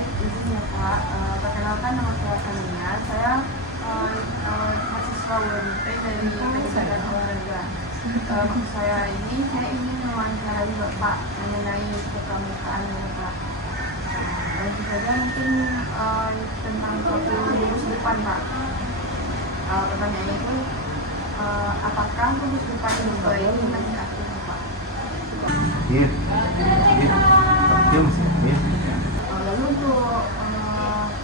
baik, izin ya Pak. Perkenalkan nama saya Kania. Saya mahasiswa UMP dari Pendidikan Olahraga. Maksud saya ini, saya ingin mewawancarai Bapak mengenai kepramukaan Bapak. Tentu saja mungkin tentang suatu lulus depan Pak. Pertanyaannya itu, apakah lulus depan ini masih aktif Pak? Iya, iya. Lalu untuk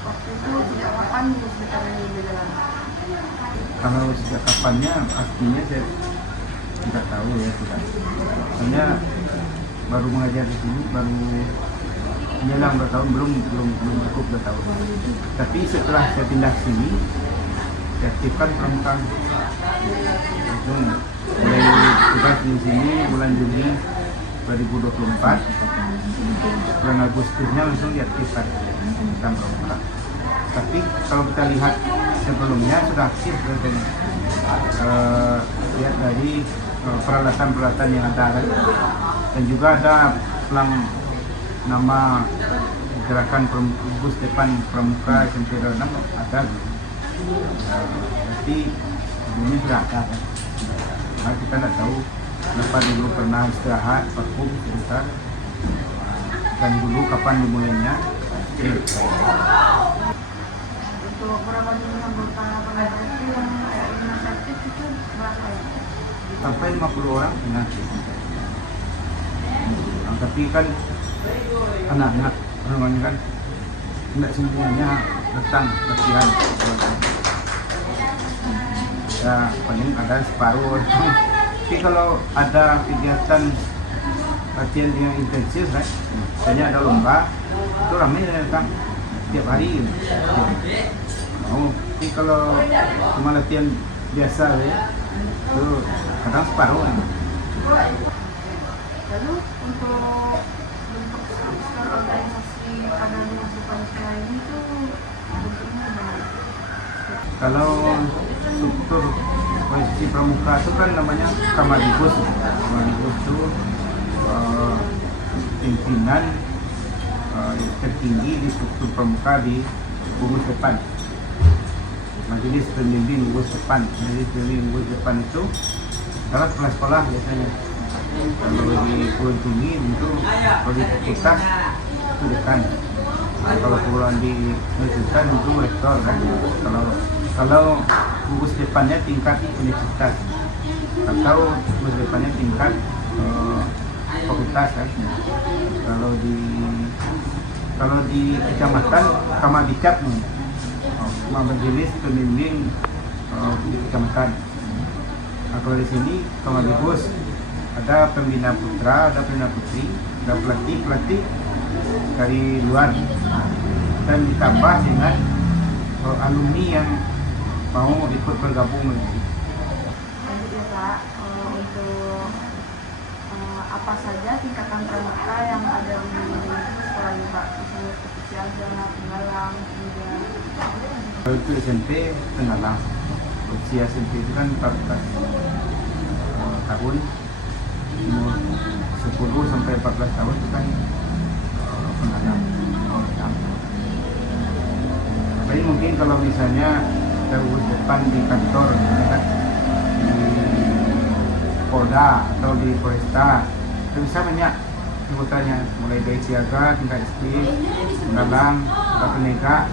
waktu itu sejak kapan lulus depan ini berjalan? Kalau sejak kapannya pastinya saya tidak tahu ya sudah. Soalnya baru mengajar di sini, baru menjelang bertahun, belum cukup bertahun. Tapi setelah saya pindah ke sini, saya aktifkan pramukaan. Langsung mulai tugas di sini bulan Juni 2024, bulan Agustusnya langsung diaktifkan tentang pramuka. Tapi kalau kita lihat sebelumnya sudah aktif katanya. Lihat dari peralatan-peralatan yang ada kan. Dan juga ada pelang nama gerakan Gus Depan Pramuka SMP 6 ada. Berarti sebelumnya sudah ada kan. Nah, kita tidak tahu kenapa dulu pernah istirahat vakum sebentar dan dulu kapan dimulainya. Untuk berapa jumlah anggota pengajar itu yang masih aktif itu berapa ya? Sampai 50 orang benar. Tapi kan anak-anak namanya kan tidak semuanya datang latihan. Ya paling ada separuh. Tapi kalau ada kegiatan latihan yang intensif, kan, misalnya ada lomba, itu ramai datang tiap hari. Oh, tapi kalau cuma latihan biasa ya, itu kadang separuh. Lalu untuk bentuk struktur organisasi pada lulus depan sekolah ini itu bentuknya gimana? Kalau struktur posisi pramuka itu kan namanya Kamadigus. Kamadigus itu pimpinan tertinggi di struktur pramuka di Gugus Depan. Majelis Pembimbing Gugus Depan. Majelis Pembimbing Gugus Depan itu adalah kepala sekolah biasanya. Kalau di Pulau Tinggi itu, kalau di fakultas itu dekan. Kalau pulang di universitas itu rektor kan. Kalau gugus depannya tingkat universitas atau gugus depannya tingkat fakultas kan. Kalau di kecamatan Kamadicap, majelis pembimbing di kecamatan. Nah, kalau di sini Kamadigus ada pembina putra, ada pembina putri, ada pelatih dari luar dan ditambah dengan alumni yang mau ikut bergabung menjadi. Lanjut ya Pak, untuk apa saja tingkatan pramuka yang ada di sekolah ini Pak? Misalnya seperti siaga, penggalang, kemudian Kalau itu SMP penggalang, usia SMP itu kan 14 tahun, umur 10 sampai 14 tahun itu kan penggalang. Tapi mungkin kalau misalnya terus depan di kantor, ya kan, di Polda atau di Polresta, itu bisa banyak sebutannya, mulai dari siaga, tingkat SD, penggalang, penegak,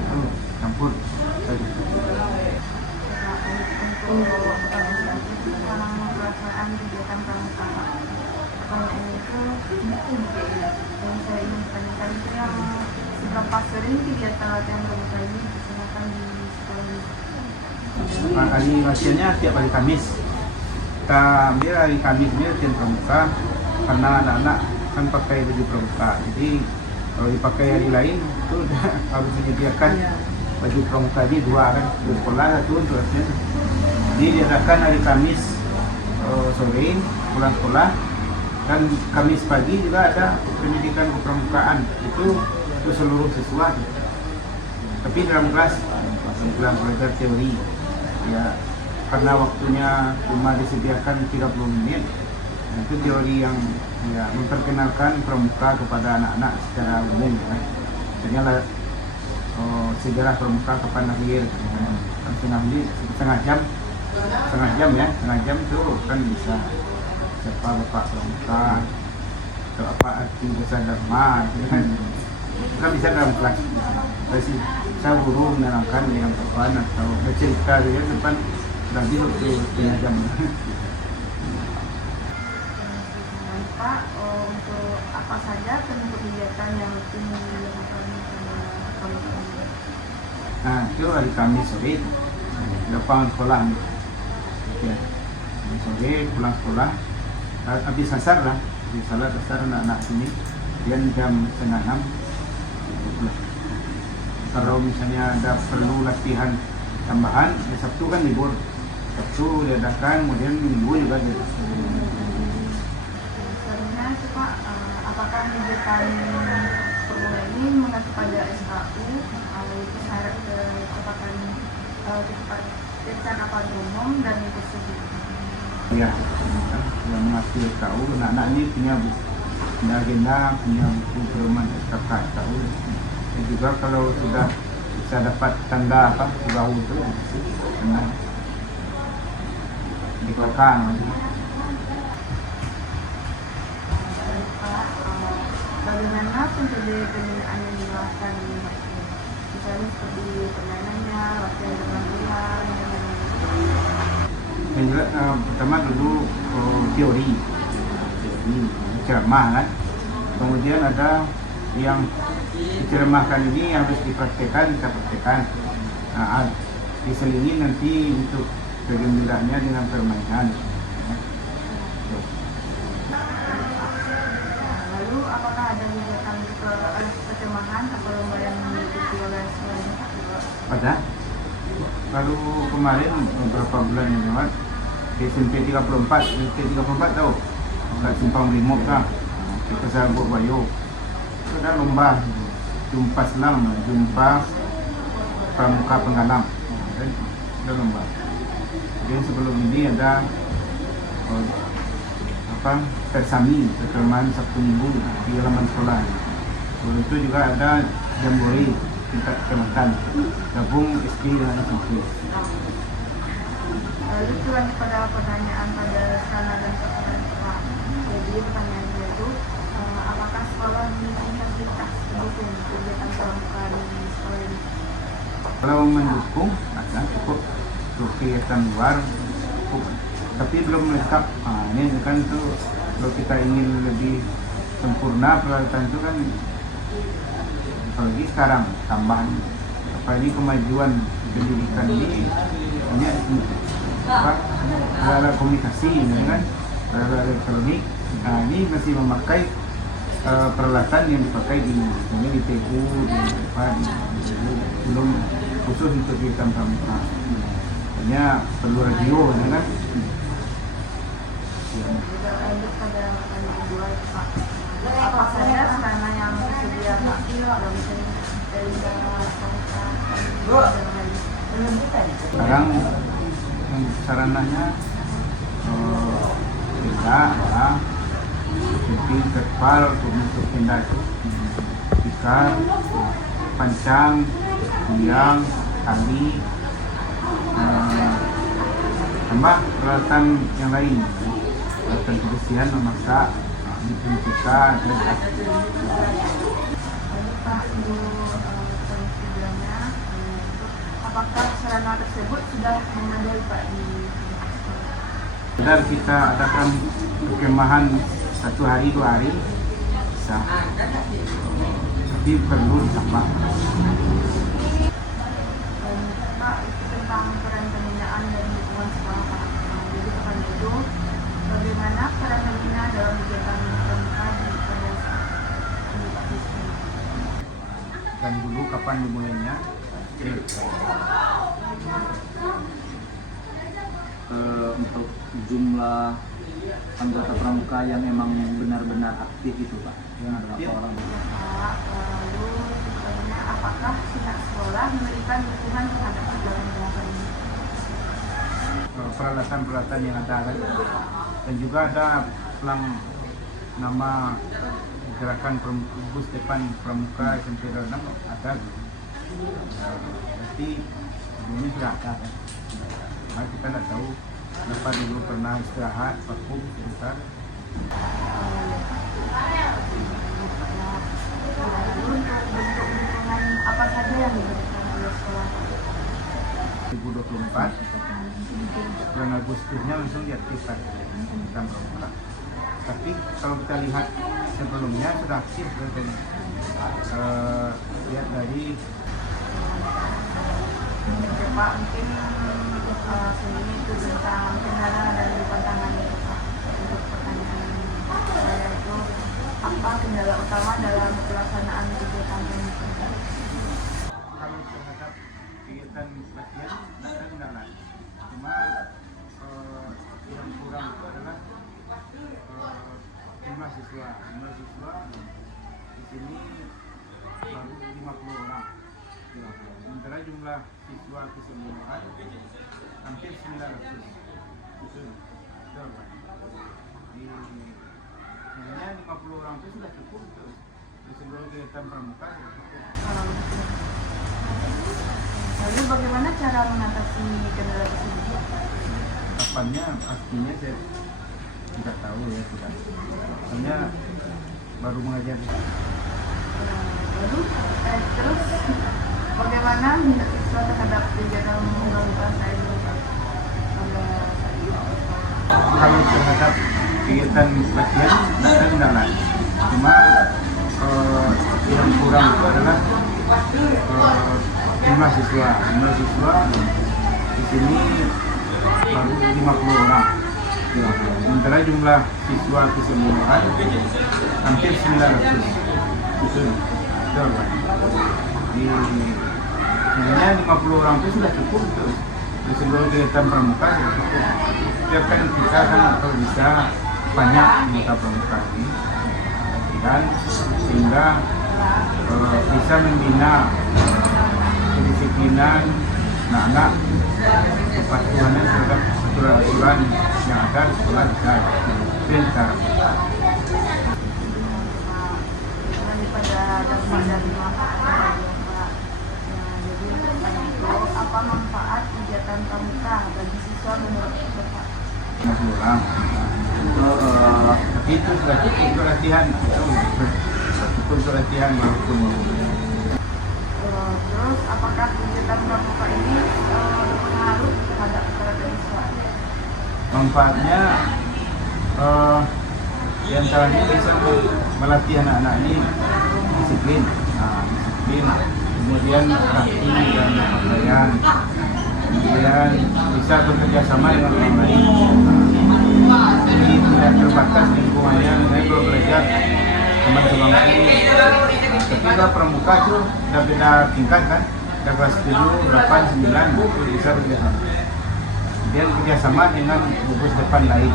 campur. untuk pelaksanaan kegiatan pramuka Pak. Pertanyaan itu yang saya ingin tanyakan itu yang seberapa sering kegiatan latihan pramuka ini dilaksanakan di sekolah ini? Hari latihannya tiap hari Kamis. Kita ambil hari Kamis ini latihan pramuka karena anak-anak kan pakai baju pramuka. Jadi kalau dipakai hari lain itu harus menyediakan baju pramuka ini dua kan, di sekolah satu untuk latihan. Jadi diadakan hari Kamis sore pulang sekolah, dan Kamis pagi juga ada pendidikan kepramukaan itu seluruh siswa. Tapi dalam kelas belajar teori ya, karena waktunya cuma disediakan 30 menit. Itu teori yang ya memperkenalkan pramuka kepada anak-anak secara umum ya. Misalnya sejarah pramuka kapan lahir. Kan setengah jam itu kan bisa siapa bapak pramuka atau apa arti bahasa dharma gitu kan. Kan bisa dalam kelas. Jadi saya guru menerangkan dengan kawan atau bercerita dia depan nanti waktu setengah jam. Pak, untuk apa saja bentuk kegiatan yang rutin dilakukan sama pramuka? Nah, itu hari Kamis sore depan sekolah. Ya, sore pulang sekolah, habis asar lah, habis salat asar anak-anak sini, kemudian jam 5:30 pulang. Kalau misalnya ada perlu latihan tambahan, ya Sabtu kan libur, Sabtu diadakan, kemudian Minggu juga diadakan. Sebenarnya itu Pak, apakah kegiatan perguruan ini mengacu pada SKU itu syarat kepatuhan kecepatan kapal umum dan itu sendiri? Ya, yang mengatur tahu anak-anak ini punya agenda, punya buku pedoman SKK tahu. Dan juga kalau sudah bisa dapat tanda apa bau itu, benar dikeluarkan. Bagaimana metode pembinaan yang dilakukan di Masjid? Misalnya seperti permainannya, latihan keterampilan, dan lain-lain. Yang jelas, pertama dulu teori ceramah kan, kemudian ada yang diceramahkan ini harus dipraktekkan, kita praktekkan. Nah, diselingi nanti untuk kegembiraannya dengan permainan. Lalu apakah ada kegiatan percemahan atau lomba yang diikuti oleh selain Pada baru kemarin beberapa bulan yang lewat SMP 34 tahu kat Simpang Rimop kan kita sambut Bayu itu ada lomba jumpa selam, jumpa pramuka penggalang kan ada lomba. Kemudian sebelum ini ada persami pertemuan Sabtu Minggu di halaman sekolah. Sebelum itu juga ada jambore tingkat kecamatan gabung SD dengan SMP. Lalu curang pada pertanyaan pada sana dan pertanyaan Pak. Jadi pertanyaannya itu apakah sekolah memiliki fasilitas pendukung kegiatan pramuka di sekolah ini? Kalau mendukung ada cukup untuk kegiatan luar cukup, tapi belum lengkap. Ini kan tuh kalau kita ingin lebih sempurna peralatan itu kan, apalagi sekarang tambahan apa ini kemajuan pendidikan ini banyak alat komunikasi kan, alat elektronik. Nah, ini masih memakai peralatan yang dipakai di TU, belum khusus untuk kegiatan pramuka. Hanya perlu radio kan. Juga lanjut pada pertanyaan kedua Pak. Apa saja sarana yang tersedia Pak? Kalau misalnya dari pramuka dan lain-lain. Sekarang sarananya tenda ya, seperti terpal untuk tenda itu, tikar, pancang, tiang, tali, tambah peralatan yang lain, peralatan kebersihan, memasak, diperlukan. Pak, sebelumnya apakah sarana tersebut sudah memadai Pak di Benar kita adakan perkemahan 1 hari 2 hari bisa, tapi perlu ditambah. Pak, itu tentang peran pembinaan dan dukungan sekolah Pak. Jadi pertanyaan itu bagaimana peran pembina dalam kegiatan pramuka di pada saat ini Pak? Dan dulu kapan dimulainya? Untuk jumlah anggota pramuka yang memang benar-benar aktif itu Pak, yang berapa orang? Pak, lalu pertanyaannya apakah pihak sekolah memberikan dukungan terhadap kegiatan pramuka ini? Peralatan-peralatan yang ada kan? Dan juga ada nama gerakan Ibu Stepan Pramuka SMP 6 ada. Berarti sebelumnya sudah ada kan. Cuma kita nggak tahu kenapa dulu pernah istirahat, vakum sebentar. Lalu untuk bentuk dukungan apa saja yang diberikan oleh sekolah? 2024 bulan Agustusnya langsung diaktifkan program pramuka. Tapi kalau kita lihat sebelumnya sudah aktif sebetulnya. Lihat dari Oke, Pak, mungkin sendiri itu tentang kendala dan tantangan itu Pak. Untuk pertanyaan saya itu apa kendala utama dalam pelaksanaan kegiatan ini? kalau terhadap kegiatan latihan ada kendala. Cuma yang kurang itu adalah jumlah siswa. Jumlah siswa di sini baru 50 orang. Sementara jumlah siswa keseluruhan hampir 900. Itu Pak. Hanya 50 orang itu sudah cukup terus. Di seluruh kegiatan pramuka sudah cukup. Lalu bagaimana cara mengatasi kendala tersebut? Kapannya pastinya saya tidak tahu ya, tidak. Soalnya baru mengajar. Lalu terus bagaimana minat siswa terhadap kegiatan pramuka saya ini Pak? Kalau terhadap kegiatan latihan ada kendala. Cuma yang kurang itu adalah jumlah siswa. Jumlah siswa di sini baru 50 orang. Sementara jumlah siswa keseluruhan hampir 900. Itu Pak. Hanya 50 orang itu sudah cukup terus. Di seluruh kegiatan pramuka sudah cukup. Setiap kan kita kan kalau bisa banyak anggota pramuka ini, dan sehingga bisa membina kedisiplinan anak-anak, kepatuhan terhadap aturan-aturan yang ada di sekolah bisa pintar. Daripada dampak dari manfaat Pak. Jadi pertanyaan itu apa manfaat kegiatan pramuka bagi siswa menurut Bapak? 50 orang. Tapi itu sudah cukup untuk latihan. Cukup untuk latihan walaupun. Terus apakah kegiatan pramuka ini berpengaruh terhadap siswa? Manfaatnya di antaranya bisa melatih anak-anak ini disiplin, kemudian rapi dan pakaian, kemudian bisa bekerja sama dengan orang lain. Jadi tidak terbatas lingkungannya, saya kalau belajar teman-teman ini. Ketika pramuka itu sudah beda tingkat kan, ada kelas 7, 8, 9, itu bisa bekerja sama. Dia bekerja sama dengan gugus depan lain.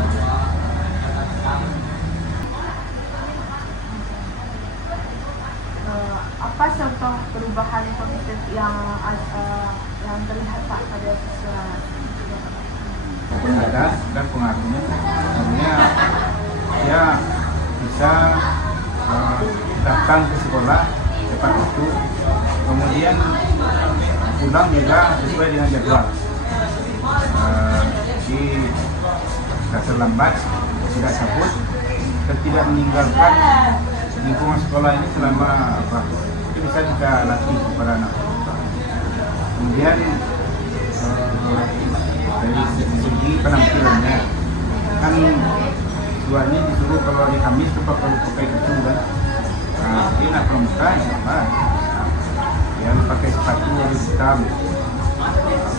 Apa contoh perubahan positif yang terlihat Pak pada siswa? Ada dan pengaruhnya, sebenarnya dia bisa datang ke sekolah tepat waktu, kemudian pulang juga sesuai dengan jadwal. Jadi tidak terlambat, tidak cabut, dan tidak meninggalkan lingkungan sekolah ini selama itu bisa kita latih kepada anak. Kemudian dari segi penampilannya kan tuanya disuruh kalau hari Kamis itu pakai kecil kan. Ini nak pramuka sama yang pakai sepatu warna hitam,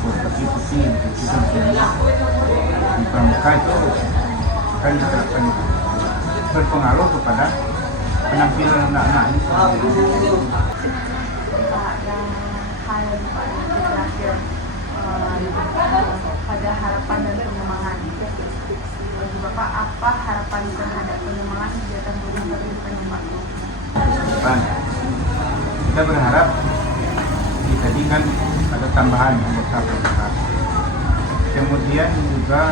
kaki putih, di pramuka itu kan diterapkan itu berpengaruh kepada penampilan anak-anak ini. Pak, yang hal Pak yang terakhir pada harapan dan pengembangan. Bagi Bapak, apa harapan terhadap pengembangan kegiatan pramuka di depan? Depan, kita berharap tadi kan ada tambahan anggota pramuka. Kemudian juga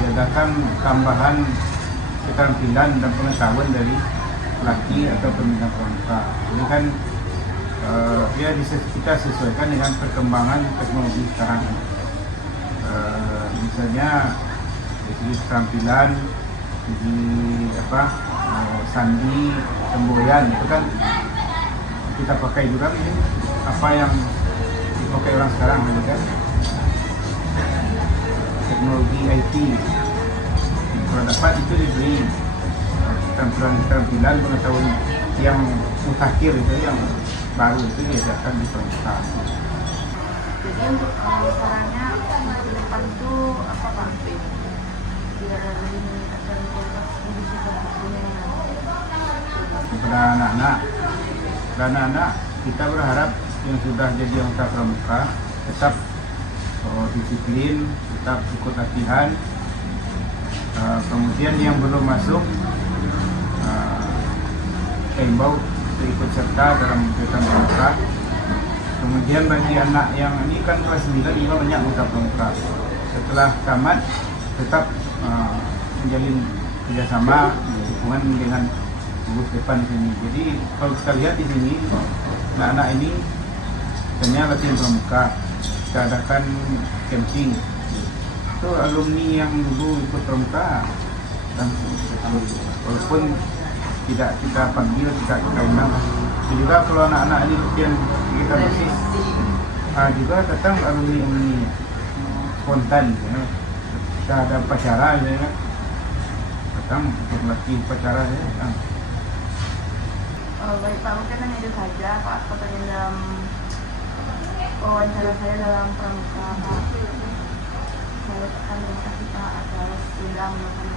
diadakan tambahan keterampilan dan pengetahuan dari pelatih atau pembina pramuka. Ini kan dia bisa kita sesuaikan dengan perkembangan teknologi sekarang. Misalnya dari segi keterampilan, segi sandi, semboyan itu kan kita pakai juga ini apa yang dipakai orang sekarang ini kan teknologi IT. Kalau dapat itu diberi keterampilan pengetahuan yang mutakhir itu yang baru itu diajarkan di pramuka. Jadi untuk sarannya ke depan itu apa Pak? Biar lebih meningkatkan kualitas industri permukaannya. Kepada anak-anak kita berharap yang sudah jadi anggota pramuka tetap disiplin, tetap ikut latihan. Kemudian yang belum masuk himbau ikut serta dalam kegiatan pramuka. Kemudian bagi anak yang ini kan kelas 9 juga banyak anggota pramuka. Setelah tamat tetap menjalin kerjasama hubungan dengan gugus depan di sini. Jadi kalau kita lihat di sini anak-anak ini hanya latihan pramuka, kita adakan camping. Itu alumni yang dulu ikut pramuka dan walaupun tidak kita panggil, tidak kita undang. Juga kalau anak-anak ini latihan kita basis juga datang alumni spontan ya. Kita ada upacara ya, datang untuk melatih upacara ya. Baik Pak, mungkin hanya itu saja Pak pertanyaan dalam wawancara saya dalam pramuka Pak. Saya terima kasih Pak atas sudah menonton